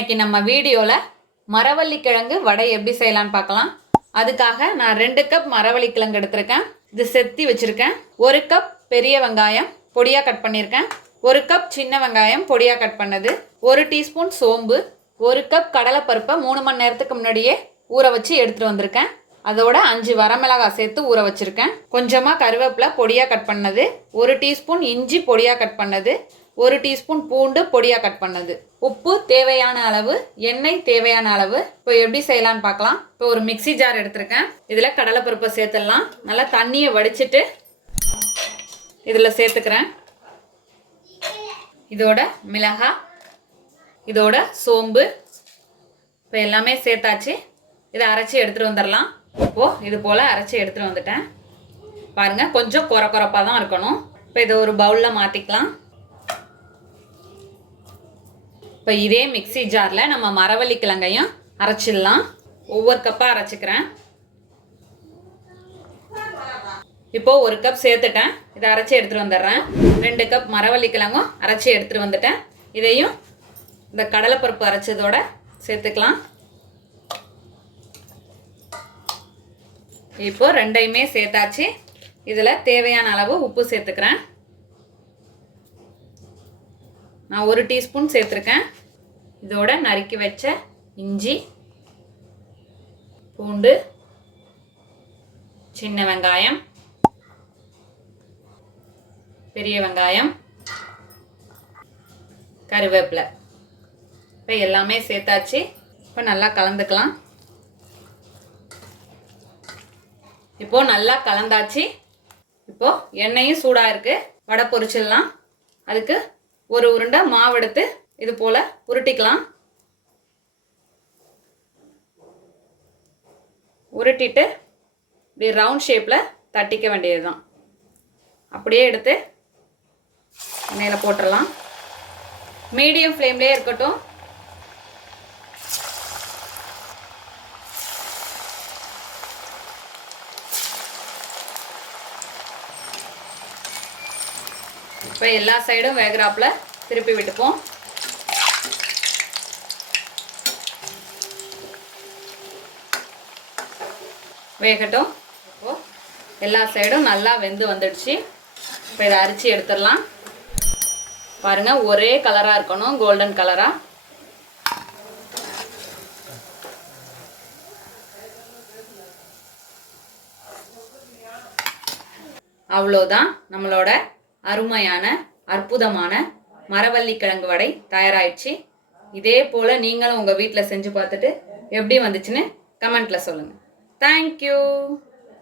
இன்னைக்கு நம்ம வீடியோல மரவள்ளி கிழங்கு வடை எப்படி செய்யலாம்னு பார்க்கலாம். அதுக்காக நான் 2 கப் மரவள்ளி கிழங்கு எடுத்திருக்கேன். இது செத்தி வச்சிருக்கேன். 1 கப் பெரிய வெங்காயம் பொடியா கட் பண்ணியிருக்கேன். 1 கப் சின்ன வெங்காயம் பொடியா கட் பண்ணது, 1 டீஸ்பூன் சோம்பு, 1 கப் கடலைப்பருப்பை 3 மணி நேரத்துக்கு முன்னாடியே ஊற வச்சு எடுத்துட்டு வந்திருக்கேன். அதோட 5 வரமிளகாய் சேர்த்து ஊற வச்சிருக்கேன். கொஞ்சமா கருவேப்பிலை பொடியா கட் பண்ணது, 1 டீஸ்பூன் இஞ்சி பொடியா கட் பண்ணது, 1 டீஸ்பூன் பூண்டு பொடியா கட் பண்ணது, உப்பு தேவையான அளவு, எண்ணெய் தேவையான அளவு. இப்போ எப்படி செய்யலாம்னு பார்க்கலாம். இப்போ ஒரு மிக்ஸி ஜார் எடுத்திருக்கேன். இதில் கடலைப்பருப்பை சேர்த்துடலாம். நல்லா தண்ணியை வடிச்சிட்டு இதில் சேர்த்துக்கிறேன். இதோட மிளகாய், இதோட சோம்பு, இப்போ எல்லாமே சேர்த்தாச்சு. இதை அரைச்சி எடுத்துகிட்டு வந்துடலாம். இப்போது இது போல் அரைச்சி எடுத்துகிட்டு வந்துட்டேன். பாருங்கள், கொஞ்சம் கொரப்பாக தான் இருக்கணும். இப்போ இதை ஒரு பவுலில் மாற்றிக்கலாம். இப்போ இதே மிக்ஸி ஜாரில் நம்ம மரவள்ளி கிழங்கையும் அரைச்சிடலாம். ஒவ்வொரு கப்பாக அரைச்சிக்கிறேன். இப்போ 1 கப் சேர்த்துட்டேன். இதை அரைச்சி எடுத்துகிட்டு வந்துடுறேன். 2 கப் மரவள்ளி கிழங்கும் அரைச்சி எடுத்துகிட்டு வந்துட்டேன். இதையும் இந்த கடலைப்பருப்பு அரைச்சதோட சேர்த்துக்கலாம். இப்போ 2யுமே சேர்த்தாச்சு. இதில் தேவையான அளவு உப்பு சேர்த்துக்கிறேன். நான் 1 டீஸ்பூன் சேர்த்துருக்கேன். இதோட நறுக்கி வச்ச இஞ்சி, பூண்டு, சின்ன வெங்காயம், பெரிய வெங்காயம், கருவேப்பிலை, இப்போ எல்லாமே சேர்த்தாச்சு. இப்போ நல்லா கலந்துக்கலாம். இப்போ நல்லா கலந்தாச்சு. இப்போ எண்ணெயும் சூடாக இருக்கு. வடை பொரிச்சிடலாம். அதுக்கு ஒரு உருண்டை மாவு எடுத்து இது போல உருட்டிக்கலாம். உருட்டிட்டு இப்படி ரவுண்ட் ஷேப்பில் தட்டிக்க வேண்டியது தான். அப்படியே எடுத்து எண்ணெயில் போட்டுடலாம். மீடியம் ஃப்ளேம்லேயே இருக்கட்டும். இப்போ எல்லா சைடும் வேகறாப்புல திருப்பி விட்டுப்போம். வேகட்டும். இப்போ எல்லா சைடும் நல்லா வெந்து வந்துடுச்சு. இப்போ இதை அரிச்சு எடுத்துடலாம். பாருங்கள், ஒரே கலராக இருக்கணும், கோல்டன் கலராக. அவ்வளோதான், நம்மளோட அருமையான அற்புதமான மரவள்ளி கிழங்கு வடை தயாராகிடுச்சு. இதே போல் நீங்களும் உங்கள் வீட்டில் செஞ்சு பார்த்துட்டு எப்படி வந்துச்சுன்னு கமெண்ட்டில் சொல்லுங்கள். தேங்க்யூ.